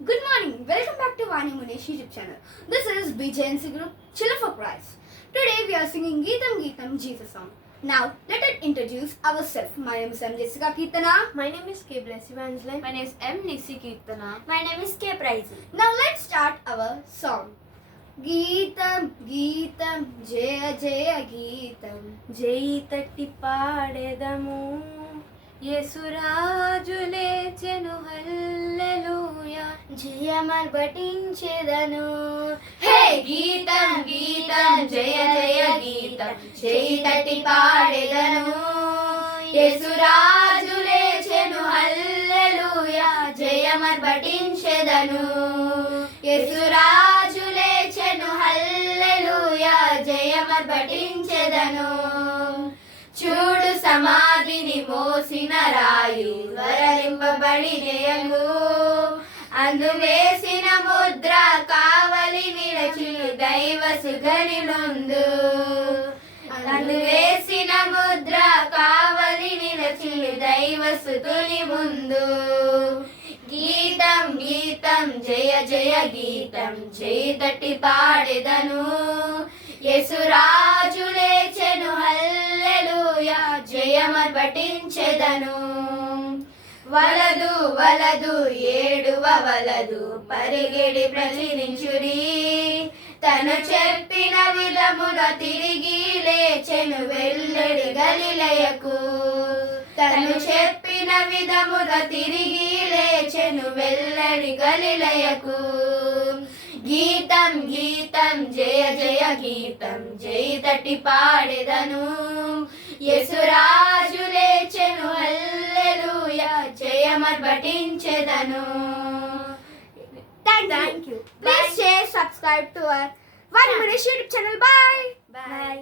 Good morning. Welcome back to Vani Munesh YouTube channel. This is BJNC Group Chiller for Christ. Today we are singing Geetam Geetam Jesus song. Now let us introduce ourselves. My name is M. Jessica Kirtana. My name is K. Bless Evangeline. My name is M. Nisi Kirtana. My name is K. Prize. Now let's start our song. Geetam Geetam Jaya Jaya Geetam. జై తట్టి పాడెదము యేసురాజు లేచెను హల్లెలూయా జయమర్బటించెదను. హే గీతం గీతం జయ జయ గీతం చేయి తట్టి పాడెదను యేసురాజు లేచెను హల్లెలూయా జయమర్బటించెదను యేసురాజు లేచెను హల్లెలూయా జయమర్బటించెదను చూడు సమాధిని మోసిన రాయు వరలింపబడి జయము అందు వేసిన ముద్ర కావలి నిలచును దైవ సుగని ముందు అందు వేసిన ముద్ర కావలి నిలచును దైవ సుతుని ముందు గీతం గీతం జయ జయ గీతం చేయి తట్టి పాడెదను యేసురాజు లేచెను హల్లెలూయా జయమర్బటించెదను వలదు వలదు ఏడువ వలదు పరిగెడి ప్రచురించుడి తను చెప్పిన విధమున తిరిగి లేచెను వెల్లడి గలిలయకు తను చెప్పిన విధమున తిరిగి లేచెను వెల్లడి గలిలయకు గీతం గీతం జయ జయ గీతం జై తట్టి పాడెదను యేసురాజు లేచెను హల్లెలూయా జయమర్బటించెదను. Thank you. Please share, subscribe to our Vani Munesh YouTube channel. Bye. Bye.